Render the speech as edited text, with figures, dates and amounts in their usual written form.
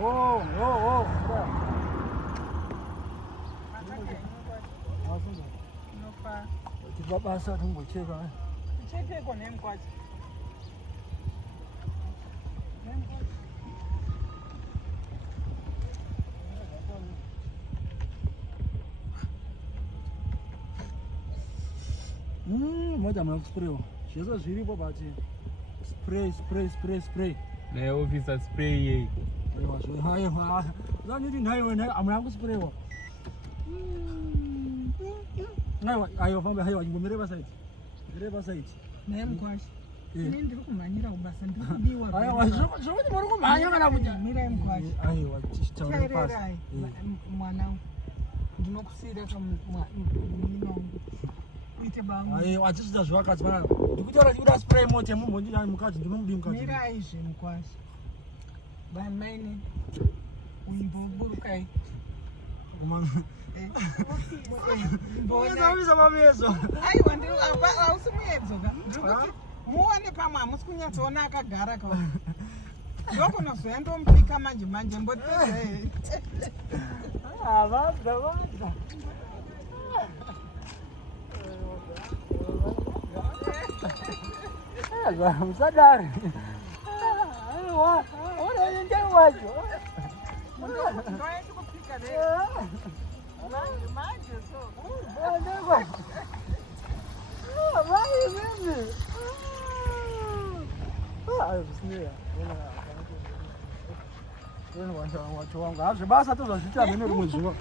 Oh, oh, oh. Basa tumbocheka. Cheke kwa nemkwazi. Madam spray. She's zviripo bati. Spray. Na officer spray yeye. Hayo. Zani nayo amna kuspray. Nayo ayo famba hayo ngomere side. Direba side. Nemkwazi. Ini ndiri kumhanyira kubasa ndiri kudiwa. Ayo zvoti muri kumhanya kana kuti mira emkwazi. Ayo wachitaura pasi. Mwana ndinokusira kama ite bangu. Ayo wachita zvakadzana. Ndikutora kuti spray moto yemumbonji nani mukadzi ndinomudi mukadzi. Mira izvi mukwazi. Bamaini uyimboburukai. Kumanga. Mbona mamezo. Aiwa ndiri ausimuedzo ka. Ndikuti muone pamwe hamusi kunyatsoona akagara ka. Ndoko nozoendompika manje mboteze. Vabva. Musadari. Unoenda wacho. Ndoenda kupika ne. Manje so. Vai mimi. Bismillah. Wena wacho wangu. Hazvi basa tozvazviita mimi rimwe zuva.